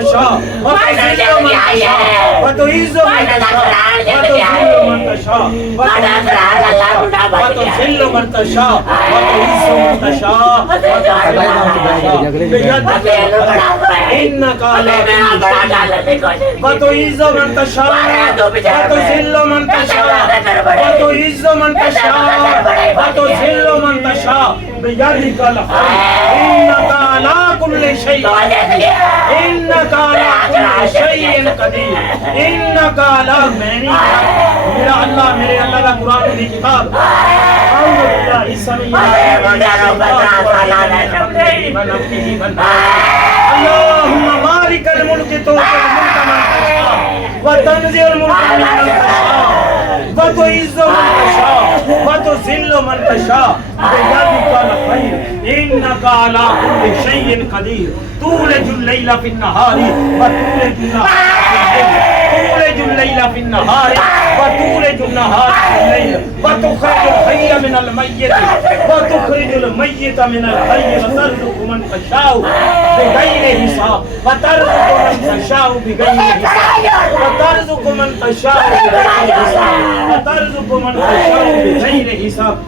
تشاء وتعز من تشاء وتعز من تشاء وتذل من تشاء وتعز من تشاء بيدك إنك على وتعز من تشاء وتذل من تشاء وتعز من تشاء وتذل من تشاء بيدك الخير إنك على كل شيء إنك على كل شيء قدير إنك على میرا اللہ میرے اللہ کا قرآن کی کتاب اعوذ باللہ السمیع اللهم مالک الملک تؤتی الملک من تشاء وتنزع الملک ممن تشاء وتعز من تشاء وتذل من تشاء بيدك الخير إنك على كل شيء قدير تولج الليل في النهار وتولج النهار في الليل تولج الليل في النهار وتولج النهار في الليل وتخرج الحي من الميت وتخرج الميت من الحي وترزق من تشاء بغير حساب وترزق من تشاء بغير حساب وترزق من تشاء بغير حساب وترزق من تشاء بغير حساب